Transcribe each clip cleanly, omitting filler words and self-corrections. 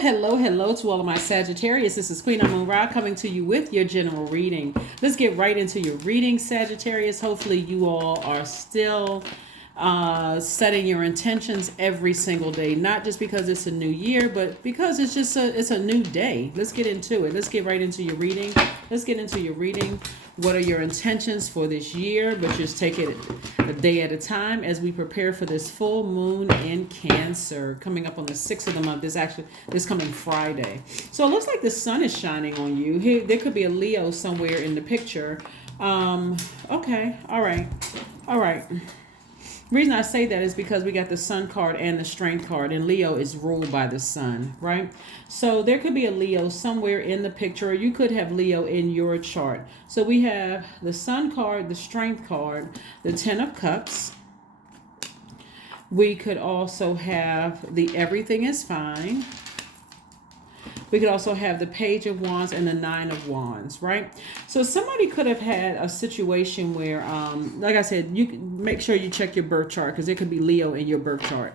Hello to all of my Sagittarius. This is Queen Amun Ra coming to you with your general reading. Let's get right into your reading, Sagittarius. Hopefully you all are still setting your intentions every single day, not just because it's a new year, but because it's a new day. Let's get into it. Let's get right into your reading. Let's get into your reading. What are your intentions for this year? But just take it a day at a time as we prepare for this full moon in Cancer coming up on the 6th of the month. This coming Friday. So it looks like the sun is shining on you. Here, there could be a Leo somewhere in the picture. Okay. All right. The reason I say that is because we got the Sun card and the Strength card, and Leo is ruled by the Sun, right? So there could be a Leo somewhere in the picture, or you could have Leo in your chart. So we have the Sun card, the Strength card, the Ten of Cups. We could also have the Everything is Fine. We could also have the Page of Wands and the Nine of Wands, right? So somebody could have had a situation where, like I said, you can make sure you check your birth chart because there could be Leo in your birth chart.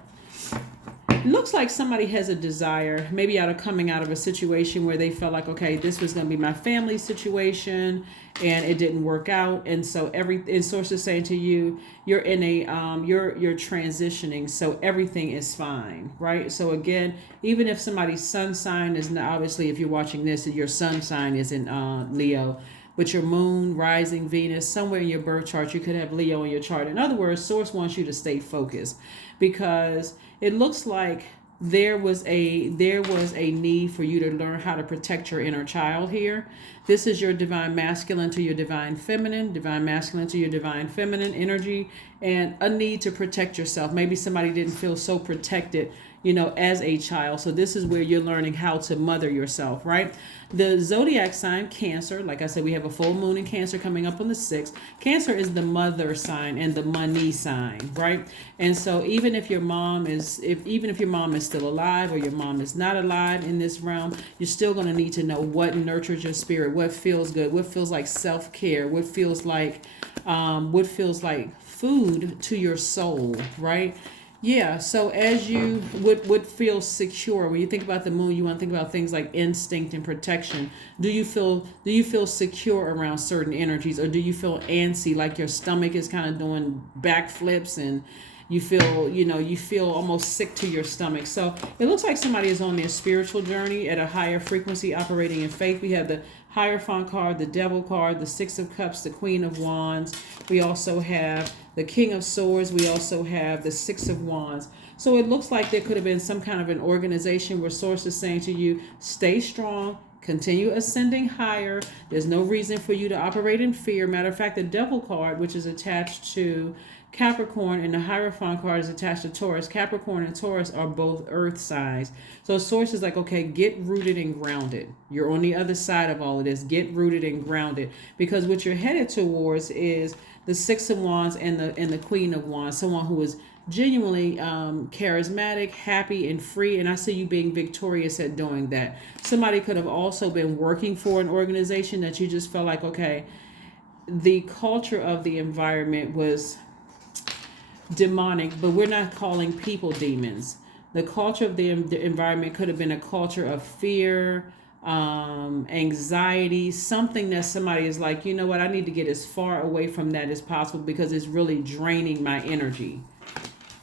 It looks like somebody has a desire, maybe coming out of a situation where they felt like, okay, this was going to be my family situation and it didn't work out. And so source is saying to you, you're in you're transitioning. So everything is fine, right? So again, even if somebody's sun sign is not, obviously, if you're watching this, your sun sign is in Leo, but your moon, rising, Venus, somewhere in your birth chart, you could have Leo in your chart. In other words, source wants you to stay focused because it looks like there was a need for you to learn how to protect your inner child here. This is your divine masculine to your divine masculine to your divine feminine energy, and a need to protect yourself. Maybe somebody didn't feel so protected, as a child. So this is where you're learning how to mother yourself, right? The zodiac sign, Cancer, like I said, we have a full moon in Cancer coming up on the 6th. Cancer is the mother sign and the money sign, right? And so even if your mom is still alive or your mom is not alive in this realm, you're still going to need to know what nurtures your spirit, what feels good, what feels like self-care, what feels like food to your soul, right? Yeah, so as you would feel secure, when you think about the moon, you want to think about things like instinct and protection. Do you feel secure around certain energies, or do you feel antsy, like your stomach is kind of doing backflips and you feel almost sick to your stomach? So it looks like somebody is on their spiritual journey at a higher frequency, operating in faith. We have the Hierophant card, the Devil card, the Six of Cups, the Queen of Wands. We also have the King of Swords. We also have the Six of Wands. So it looks like there could have been some kind of an organization where source is saying to you, stay strong, continue ascending higher. There's no reason for you to operate in fear. Matter of fact, the Devil card, which is attached to Capricorn, and the Hierophant card is attached to Taurus. Capricorn and Taurus are both earth signs. So source is like, okay, get rooted and grounded. You're on the other side of all of this. Get rooted and grounded, because what you're headed towards is the Six of Wands and the Queen of Wands. Someone who is genuinely charismatic, happy, and free. And I see you being victorious at doing that. Somebody could have also been working for an organization that you just felt like, okay, the culture of the environment was demonic, but we're not calling people demons. The culture of the environment could have been a culture of fear, anxiety, something that somebody is like, you know what, I need to get as far away from that as possible because it's really draining my energy.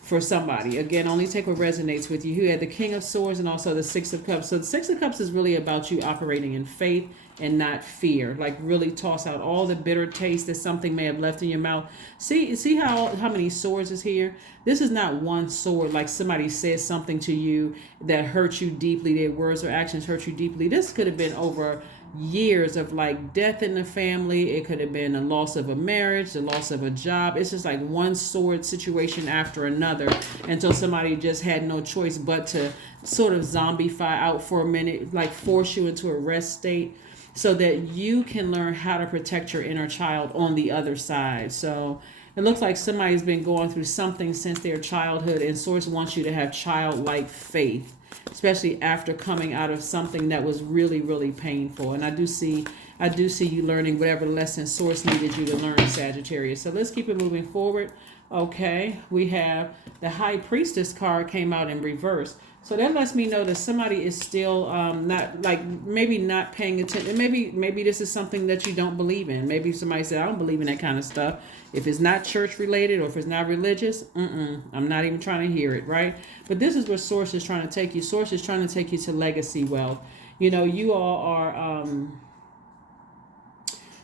For somebody, again, only take what resonates with you. Who had the King of Swords and also the Six of Cups. So the Six of Cups is really about you operating in faith and not fear. Like really toss out all the bitter taste that something may have left in your mouth. See how many swords is here? This is not one sword like somebody says something to you that hurt you deeply. Their words or actions hurt you deeply. This could have been over years of like death in the family. It could have been a loss of a marriage, the loss of a job. It's just like one sword situation after another until somebody just had no choice but to sort of zombify out for a minute, like force you into a rest state so that you can learn how to protect your inner child on the other side. So it looks like somebody's been going through something since their childhood, and source wants you to have childlike faith, especially after coming out of something that was really, really painful. And I do see you learning whatever lesson source needed you to learn, Sagittarius. So let's keep it moving forward. Okay, we have the High Priestess card came out in reverse. So that lets me know that somebody is still not like maybe not paying attention. Maybe this is something that you don't believe in. Maybe somebody said, I don't believe in that kind of stuff. If it's not church related or if it's not religious, I'm not even trying to hear it, right? But this is where Source is trying to take you. Source is trying to take you to legacy wealth. You all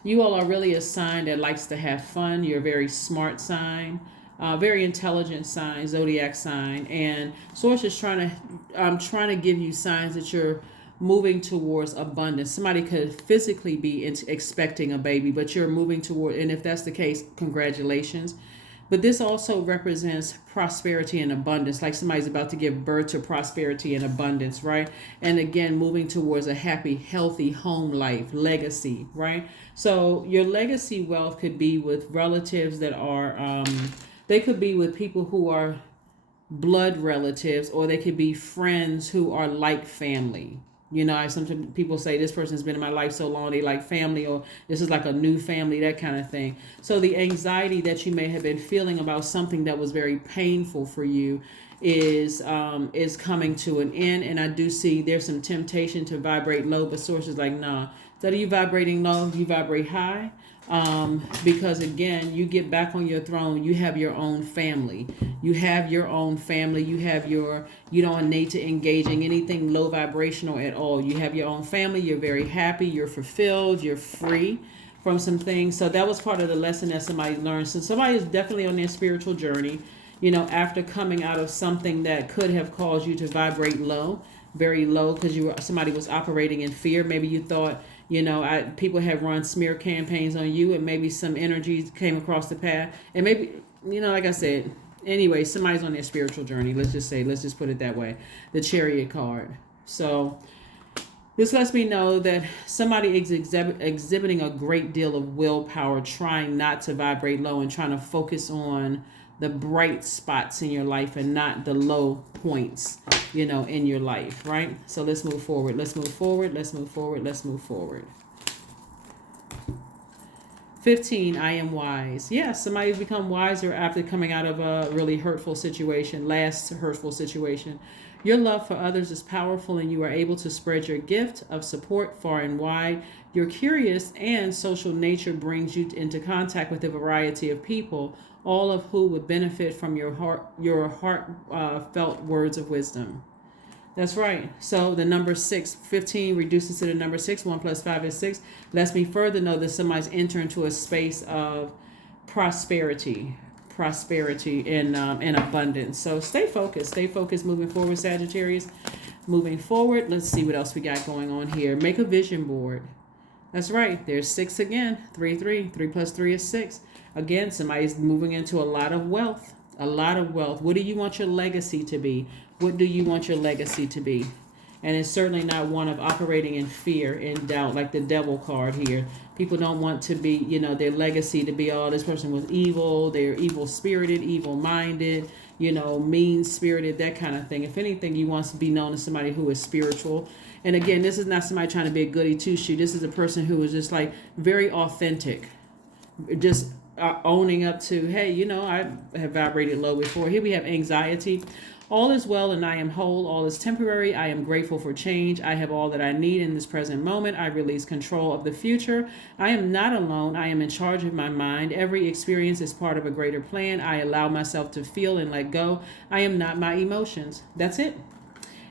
are really a sign that likes to have fun. You're a very smart sign. Very intelligent sign, Zodiac sign, and Source is trying to give you signs that you're moving towards abundance. Somebody could physically be expecting a baby, but you're moving toward, and if that's the case, congratulations. But this also represents prosperity and abundance, like somebody's about to give birth to prosperity and abundance, right? And again, moving towards a happy, healthy home life, legacy, right? So your legacy wealth could be with relatives that are they could be with people who are blood relatives, or they could be friends who are like family. Sometimes people say this person's been in my life so long, they like family, or this is like a new family, that kind of thing. So the anxiety that you may have been feeling about something that was very painful for you is coming to an end. And I do see there's some temptation to vibrate low, but Source is like, nah, instead of you vibrating low, you vibrate high. Because again, you get back on your throne, you have your own family. You don't need to engage in anything low vibrational at all. You have your own family. You're very happy. You're fulfilled. You're free from some things. So that was part of the lesson that somebody learned. So somebody is definitely on their spiritual journey, after coming out of something that could have caused you to vibrate low, very low, because somebody was operating in fear. Maybe you thought, people have run smear campaigns on you, and maybe some energies came across the path, and maybe, like I said, anyway, somebody's on their spiritual journey. Let's just put it that way. The Chariot card. So this lets me know that somebody is exhibiting a great deal of willpower, trying not to vibrate low and trying to focus on the bright spots in your life and not the low points, in your life, right? So let's move forward. 15, I am wise. Yeah, somebody's become wiser after coming out of a really hurtful situation, last hurtful situation. Your love for others is powerful, and you are able to spread your gift of support far and wide. Your curious and social nature brings you into contact with a variety of people, all of who would benefit from your heartfelt words of wisdom. That's right. So the number 6, 15 reduces to the number 6. 1 plus 5 is 6. Lets me further know that somebody's entering into a space of prosperity and abundance. So stay focused moving forward, Sagittarius. Moving forward, let's see what else we got going on here. Make a vision board. That's right. There's 6 again. 3, 3. 3 plus 3 is 6. Again, somebody's moving into a lot of wealth. What do you want your legacy to be? And it's certainly not one of operating in fear and doubt, like the devil card here. People don't want to be, their legacy to be, oh, this person was evil, they're evil-spirited, evil-minded, mean-spirited, that kind of thing. If anything, you want to be known as somebody who is spiritual. And again, this is not somebody trying to be a goody two-shoes. This is a person who is just like very authentic, just owning up to, hey, I have vibrated low before. Here we have anxiety. All is well and I am whole. All is temporary. I am grateful for change. I have all that I need in this present moment. I release control of the future. I am not alone. I am in charge of my mind. Every experience is part of a greater plan. I allow myself to feel and let go. I am not my emotions. That's it.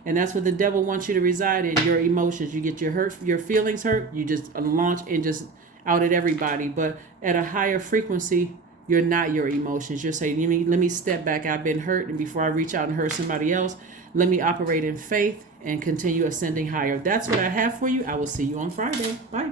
And that's what the devil wants you to reside in, your emotions. You get your feelings hurt. You just launch and just out at everybody. But at a higher frequency, you're not your emotions. You're saying, let me step back. I've been hurt. And before I reach out and hurt somebody else, let me operate in faith and continue ascending higher. That's what I have for you. I will see you on Friday. Bye.